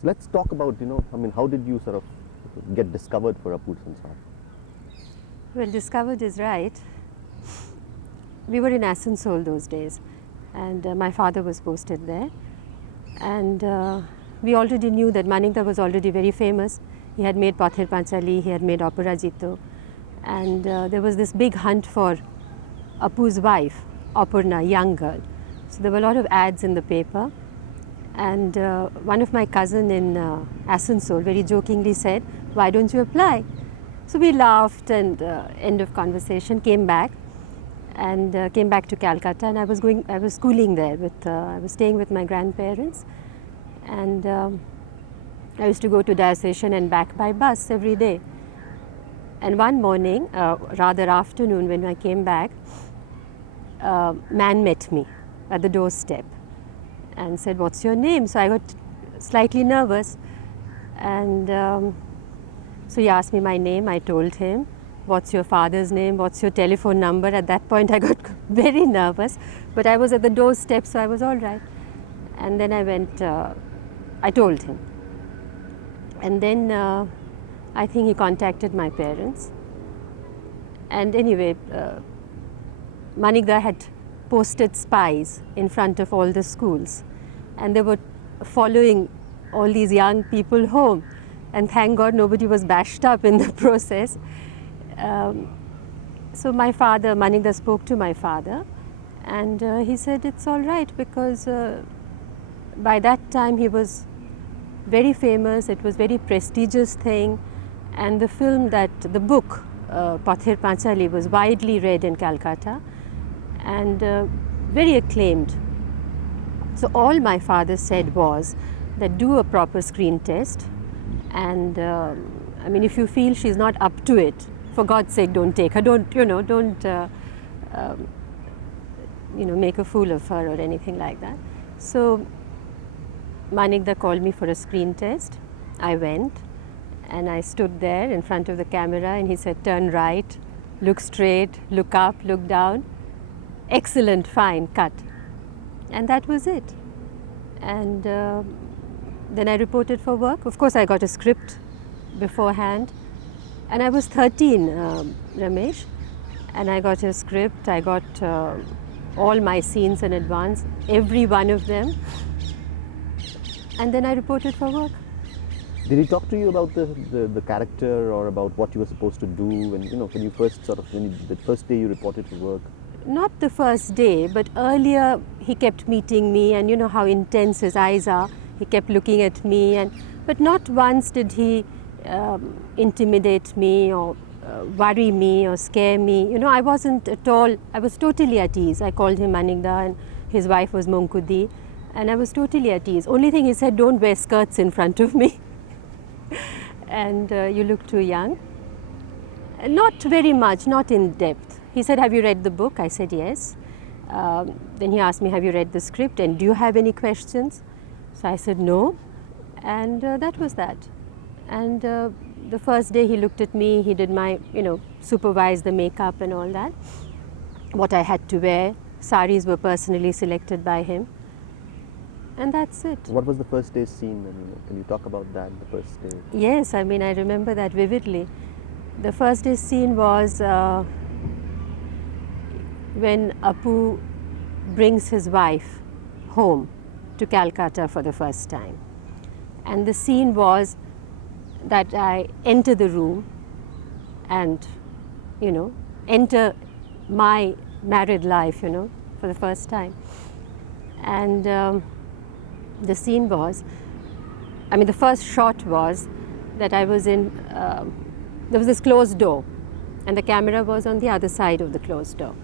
So let's talk about, how did you sort of get discovered for Apur Sansar? Well, discovered is right. We were in Asansol those days, and my father was posted there. And we already knew that Manikda was already very famous. He had made Pather Panchali, he had made Aparajito. And there was this big hunt for Apur's wife, Aparna, young girl. So there were a lot of ads in the paper. And one of my cousin in Asansol very jokingly said, "Why don't you apply?" So we laughed, and end of conversation, came back to Calcutta, and I was schooling there I was staying with my grandparents, and I used to go to Diocesan and back by bus every day. And one morning, rather afternoon, when I came back, a man met me at the doorstep and said, "What's your name?" So I got slightly nervous, and so he asked me my name. I told him. "What's your father's name? What's your telephone number?" At that point I got very nervous, but I was at the doorstep, so I was all right. And then I went, I told him. And then I think he contacted my parents. And anyway, Manikda had posted spies in front of all the schools, and they were following all these young people home. And thank God nobody was bashed up in the process. So my father, Manikda, spoke to my father, and he said it's all right, because by that time he was very famous. It was very prestigious thing, and the book Pather Panchali was widely read in Calcutta and very acclaimed. So all my father said was that do a proper screen test, and if you feel she's not up to it, for God's sake, don't take her. Don't make a fool of her or anything like that. So Manikda called me for a screen test. I went, and I stood there in front of the camera, and he said, "Turn right, look straight, look up, look down. Excellent, fine, cut." And that was it. And then I reported for work. Of course, I got a script beforehand. And I was 13, Ramesh, and I got a script. I got all my scenes in advance, every one of them. And then I reported for work. Did he talk to you about the character, or about what you were supposed to do when the first day you reported for work? Not the first day, but earlier he kept meeting me, and you know how intense his eyes are. He kept looking at me, but not once did he intimidate me or worry me or scare me. I wasn't at all, I was totally at ease. I called him Manikda, and his wife was Monkudi, and I was totally at ease. Only thing he said, "Don't wear skirts in front of me." And you look too young. Not very much, not in depth. He said, "Have you read the book?" I said, "Yes." Then he asked me, "Have you read the script, and do you have any questions?" So I said, "No." And that was that. And the first day he looked at me, he did my, supervise the makeup and all that, what I had to wear. Saris were personally selected by him. And that's it. What was the first day's scene? Can you talk about that, the first day? Yes, I remember that vividly. The first day's scene was when Apu brings his wife home to Calcutta for the first time. And the scene was that I enter the room and, enter my married life, for the first time. And the scene was, the first shot was that I was in, there was this closed door, and the camera was on the other side of the closed door.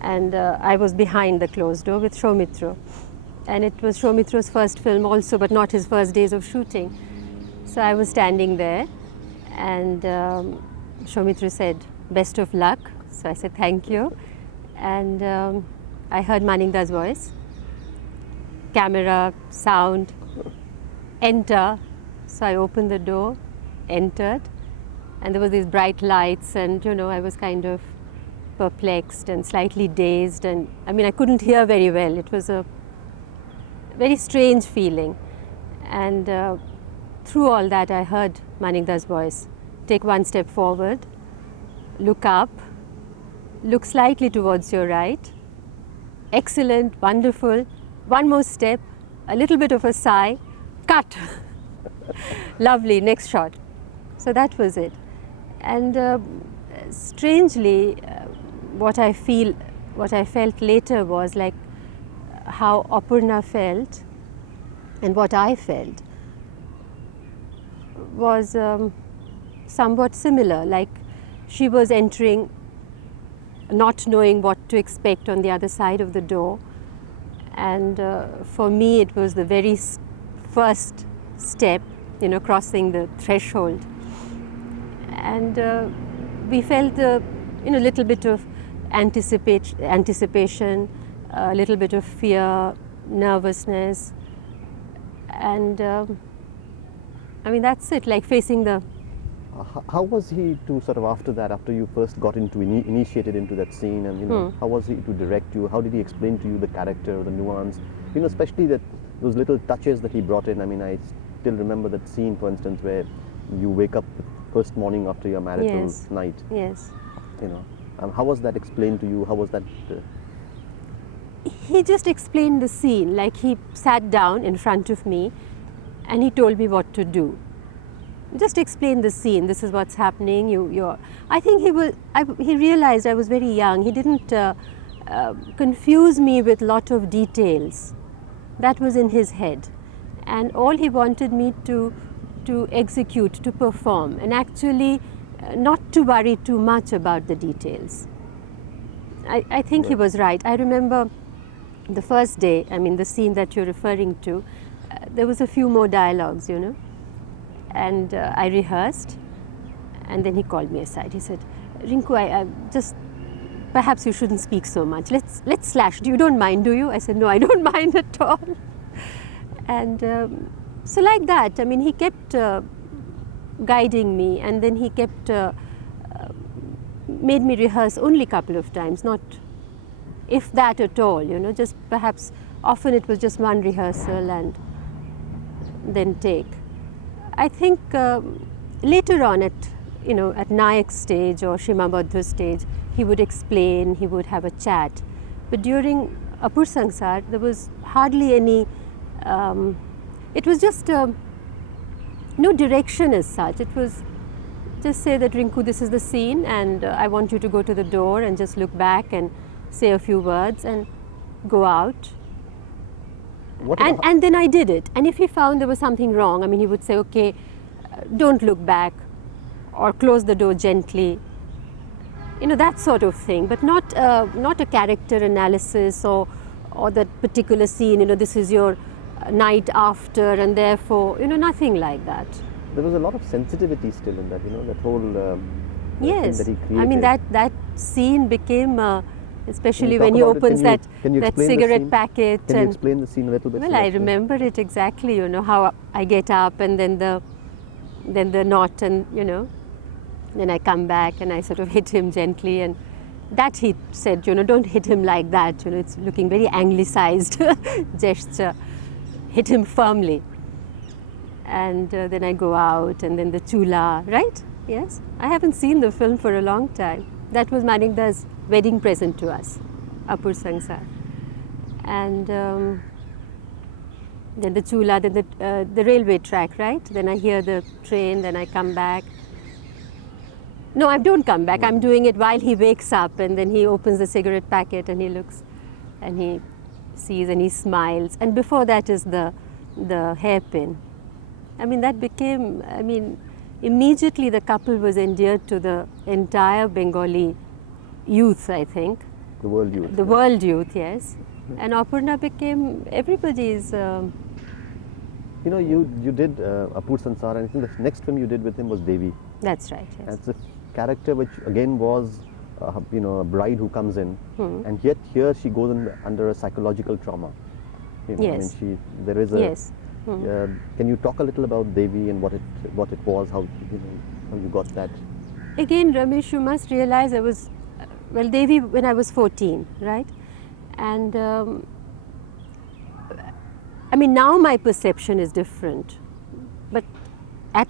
And I was behind the closed door with Soumitra. And it was Soumitra's first film also, but not his first days of shooting. So I was standing there, and Soumitra said, "Best of luck." So I said, "Thank you." And I heard Manikda's voice, camera, sound, enter. So I opened the door, entered, and there was these bright lights, and I was kind of perplexed and slightly dazed, and I couldn't hear very well. It was a very strange feeling. And through all that, I heard Manikda's voice. Take one step forward, look up, look slightly towards your right. Excellent, wonderful. One more step, a little bit of a sigh, cut. Lovely, next shot. So that was it. And strangely, what I felt later was like how Aparna felt, and what I felt was somewhat similar. Like she was entering, not knowing what to expect on the other side of the door, and for me it was the very first step, crossing the threshold, and we felt a little bit of anticipation, a little bit of fear, nervousness, and that's it, like facing the. How was he to sort of after you first got initiated into that scene, and how was he to direct you? How did he explain to you the character, the nuance, especially those little touches that he brought in? I still remember that scene, for instance, where you wake up the first morning after your marital night. Yes. How was that explained to you? How was that? He just explained the scene, like he sat down in front of me and he told me what to do. Just explain the scene. This is what's happening. I think he realized I was very young. He didn't confuse me with lot of details. That was in his head, and all he wanted me to execute, to perform, and actually not to worry too much about the details. I think he was right. I remember the first day. The scene that you're referring to. There was a few more dialogues, and I rehearsed, and then he called me aside. He said, "Rinku, I just perhaps you shouldn't speak so much. Let's slash. You don't mind, do you?" I said, "No, I don't mind at all." And so like that, he kept guiding me, and then he kept made me rehearse only a couple of times, not if that at all. Just perhaps often it was just one rehearsal and then take. I think later on at Nayak's stage or Shimabadhu's stage, he would explain, he would have a chat. But during Apur Sansar, there was hardly any, it was just no direction as such. It was just say that, "Rinku, this is the scene, and I want you to go to the door and just look back and say a few words and go out." And then I did it. And if he found there was something wrong, he would say, "Okay, don't look back," or close the door gently. That sort of thing. But not a character analysis or that particular scene. This is your night after, and therefore, nothing like that. There was a lot of sensitivity still in that. That whole yes. thing that he created. That scene became. Especially when he opens that cigarette packet. Can you explain the scene a little bit? Well, I remember it exactly, how I get up and then the knot, and then I come back and I sort of hit him gently, and that he said, "Don't hit him like that, it's looking very anglicized gesture. Hit him firmly." And then I go out, and then the chula, right? Yes, I haven't seen the film for a long time. That was Manikda's wedding present to us, Apur Sansar. And then the chula, then the railway track, right? Then I hear the train, then I come back. No, I don't come back. I'm doing it while he wakes up, and then he opens the cigarette packet and he looks and he sees and he smiles. And before that is the hairpin. That became, immediately the couple was endeared to the entire Bengali youth, I think. The world youth. The world youth, yes. And Aparna became everybody's. You did Apur Sansar, and I think the next film you did with him was Devi. That's right, yes. That's a character which again was, a bride who comes in, and yet here she goes under a psychological trauma. Yes. There is a. Yes. Can you talk a little about Devi and what it was, how you got that? Again, Ramesh, you must realize I was, Devi when I was 14, right? And now my perception is different. But at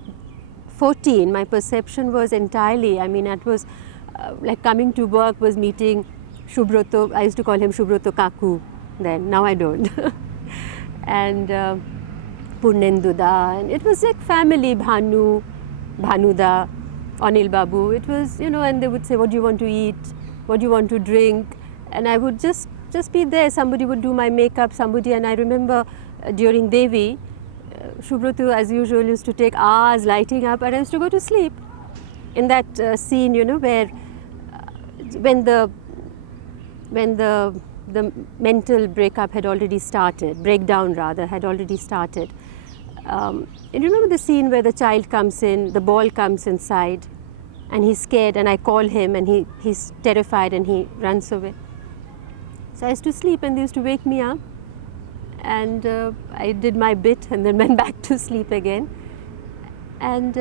14, my perception was entirely, I mean, it was like coming to work was meeting Shubroto. I used to call him Shubroto Kaku then, now I don't. And Purnenduda, and it was like family, Bhanuda, Anil Babu. It was, you know, and they would say, what do you want to eat? What do you want to drink? And I would just be there. Somebody would do my makeup, and I remember during Devi, Shubrotu, as usual, used to take hours lighting up, and I used to go to sleep. In that scene, you know, where when the mental breakdown had already started. And you remember the scene where the child comes in, the ball comes inside, and he's scared, and I call him, and he's terrified, and he runs away. So I used to sleep, and they used to wake me up, and I did my bit, and then went back to sleep again. And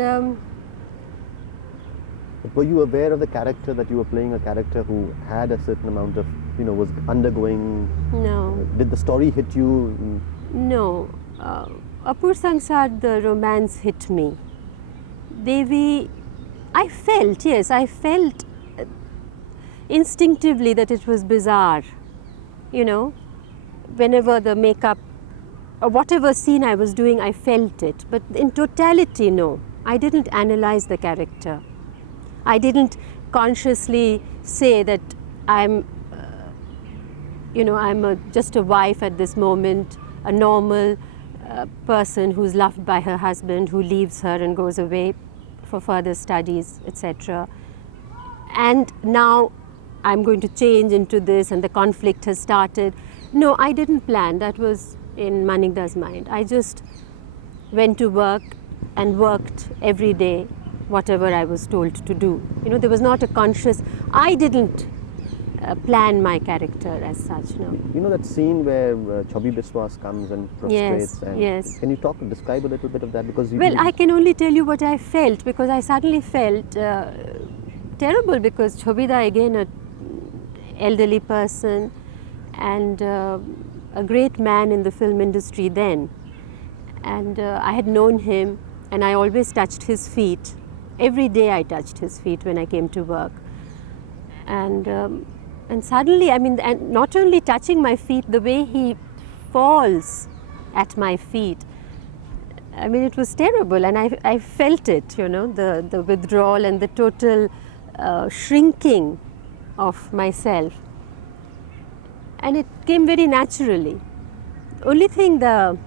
but were you aware of the character, that you were playing a character who had a certain amount of, you know, was undergoing? No. Did the story hit you? No. Apur Sansar, the romance hit me. Devi, I felt instinctively that it was bizarre. You know, whenever the makeup, or whatever scene I was doing, I felt it. But in totality, no. I didn't analyze the character. I didn't consciously say that I'm, just a wife at this moment, a normal person who's loved by her husband, who leaves her and goes away for further studies, etc. And now I'm going to change into this, and the conflict has started. No, I didn't plan. That was in Manikda's mind. I just went to work and worked every day, whatever I was told to do. You know, there was not a conscious, I didn't plan my character as such, no. You know that scene where Chobi Biswas comes and prostrates? Yes, yes. Can you describe a little bit of that? Because I can only tell you what I felt, because I suddenly felt terrible, because Chobida, again, an elderly person, and a great man in the film industry then. And I had known him, and I always touched his feet. Every day I touched his feet when I came to work. And suddenly, I mean, and not only touching my feet, the way he falls at my feet, I mean, it was terrible, and I felt it, you know, the withdrawal and the total shrinking of myself. And it came very naturally. Only thing, the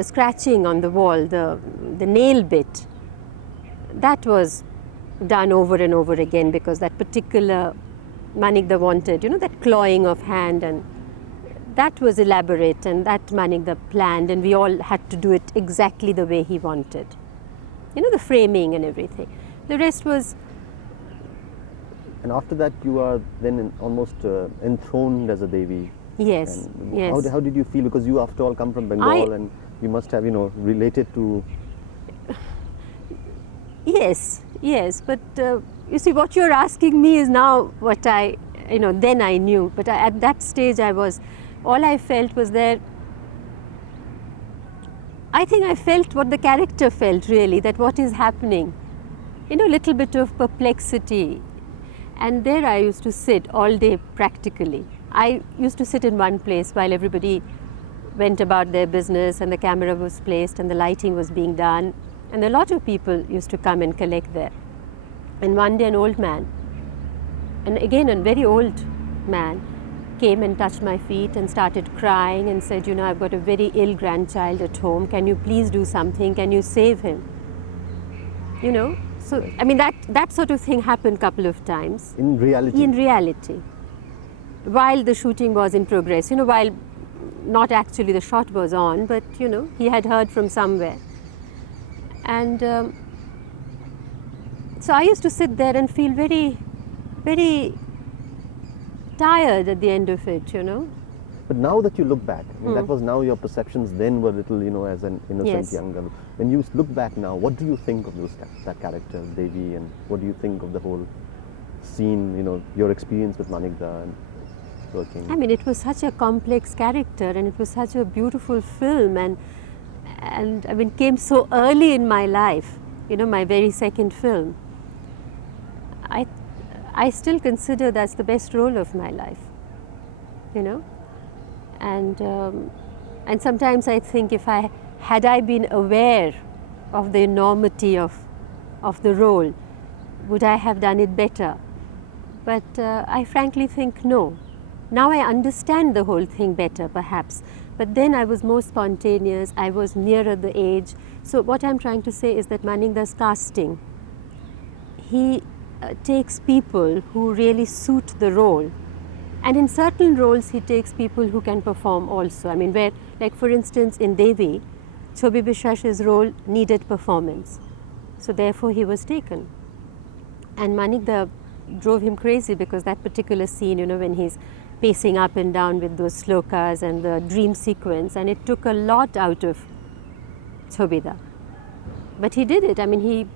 scratching on the wall, the nail bit, that was done over and over again, because that particular Manikda wanted, you know, that clawing of hand, and that was elaborate, and that Manikda planned, and we all had to do it exactly the way he wanted. You know, the framing and everything. The rest was... And after that, you are then almost enthroned as a Devi. Yes, and yes. How did you feel? Because you, after all, come from Bengal, and you must have, you know, related to... Yes, but you see, what you're asking me is now what I, then I knew. But at that stage, all I felt was there. I think I felt what the character felt, really, that what is happening. You know, a little bit of perplexity. And there I used to sit all day practically. I used to sit in one place while everybody went about their business, and the camera was placed, and the lighting was being done. And a lot of people used to come and collect there. And one day an old man, and again a very old man, came and touched my feet and started crying and said, you know, I've got a very ill grandchild at home. Can you please do something? Can you save him? You know, so I mean that sort of thing happened a couple of times. In reality? In reality. While the shooting was in progress, you know, while not actually the shot was on, but you know, he had heard from somewhere. And so I used to sit there and feel very, very tired at the end of it, you know. But now that you look back, I mean, that was now your perceptions then were little, you know, as an innocent young girl. When you look back now, what do you think of that character, Devi, and what do you think of the whole scene, you know, your experience with Manikda and working? I mean, it was such a complex character, and it was such a beautiful film, and and I mean came so early in my life, you know, my very second film. I still consider that's the best role of my life, you know, and sometimes I think if had I been aware of the enormity of the role, would I have done it better? But I frankly think no. Now I understand the whole thing better perhaps, but then I was more spontaneous, I was nearer the age. So what I'm trying to say is that Maningda's casting, he takes people who really suit the role, and in certain roles he takes people who can perform also. I mean, where, like for instance in Devi, Chobi Bishwash's role needed performance, so therefore he was taken. And Maningda drove him crazy because that particular scene, you know, when he's pacing up and down with those slokas and the dream sequence, and it took a lot out of Chobida. But he did it. I mean,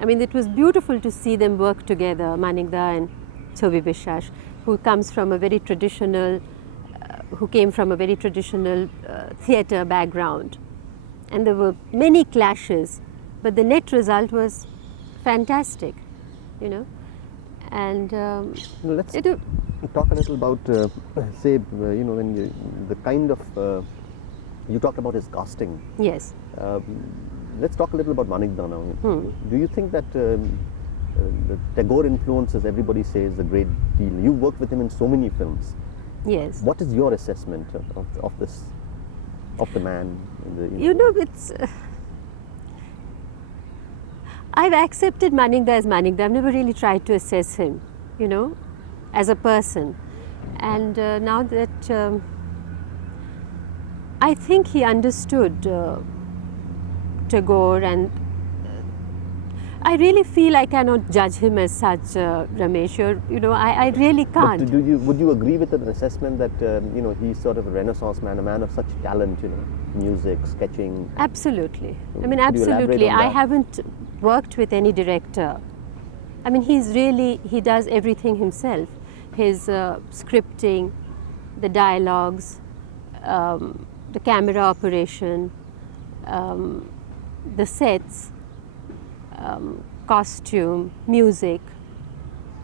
it was beautiful to see them work together, Maningda and Chobi Bishwash, who came from a very traditional theatre background. And there were many clashes, but the net result was fantastic, you know. And let's talk a little about, say, you know, when the kind of, you talked about his casting. Yes. Let's talk a little about Maningda now. Do you think that the Tagore influence, as everybody says, a great deal? You've worked with him in so many films. Yes. What is your assessment of this, of the man? You know, it's... I've accepted Maningda as Maningda. I've never really tried to assess him, you know, as a person. And now that I think he understood Tagore, and I really feel I cannot judge him as such, Ramesh. You know, I really can't. But would you agree with an assessment that you know, he's sort of a Renaissance man, a man of such talent, you know, music, sketching? Absolutely. I mean, absolutely. I haven't worked with any director. I mean, he does everything himself. His scripting, the dialogues, the camera operation, the sets, costume, music,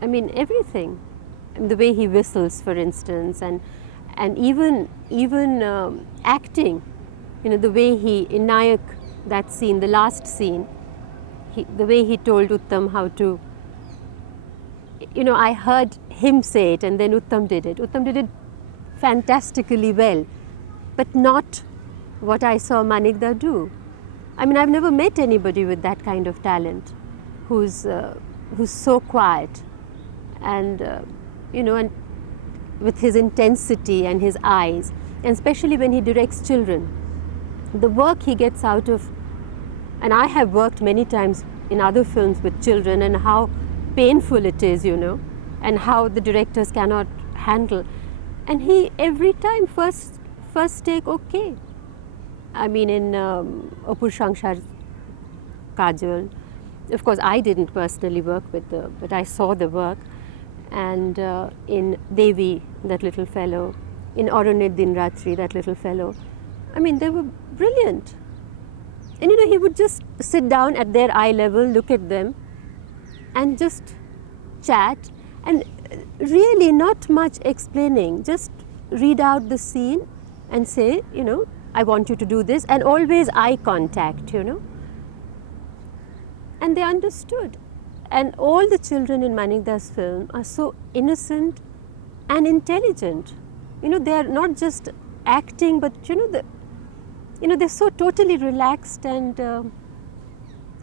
I mean everything. And the way he whistles, for instance, and even acting, you know, the way in Nayak, that scene, the last scene, the way he told Uttam how to, you know, I heard him say it and then Uttam did it. Uttam did it fantastically well, but not what I saw Maningda do. I mean, I've never met anybody with that kind of talent, who's so quiet, and you know, and with his intensity and his eyes, and especially when he directs children, the work he gets out of. And I have worked many times in other films with children, and how painful it is, you know, and how the directors cannot handle. And he every time first take okay. I mean, in Apur Sansar, Kajal, of course I didn't personally work with but I saw the work, and in Devi, that little fellow, in Aurane Din Ratri, that little fellow, I mean, they were brilliant. And you know, he would just sit down at their eye level, look at them, and just chat, and really not much explaining, just read out the scene and say, you know, I want you to do this, and always eye contact, you know. And they understood. And all the children in Maningda's film are so innocent and intelligent. You know, they are not just acting, but you know, they're so totally relaxed, and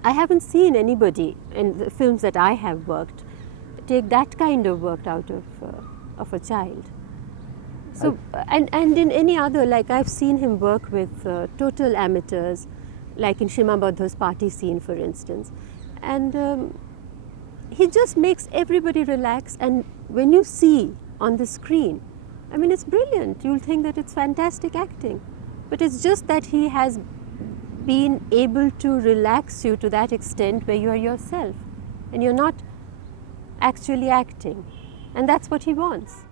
I haven't seen anybody in the films that I have worked take that kind of work out of a child. So, and in any other, like I've seen him work with total amateurs, like in Shima Badho's party scene, for instance. And he just makes everybody relax, and when you see on the screen, I mean, it's brilliant. You'll think that it's fantastic acting. But it's just that he has been able to relax you to that extent where you are yourself and you're not actually acting. And that's what he wants.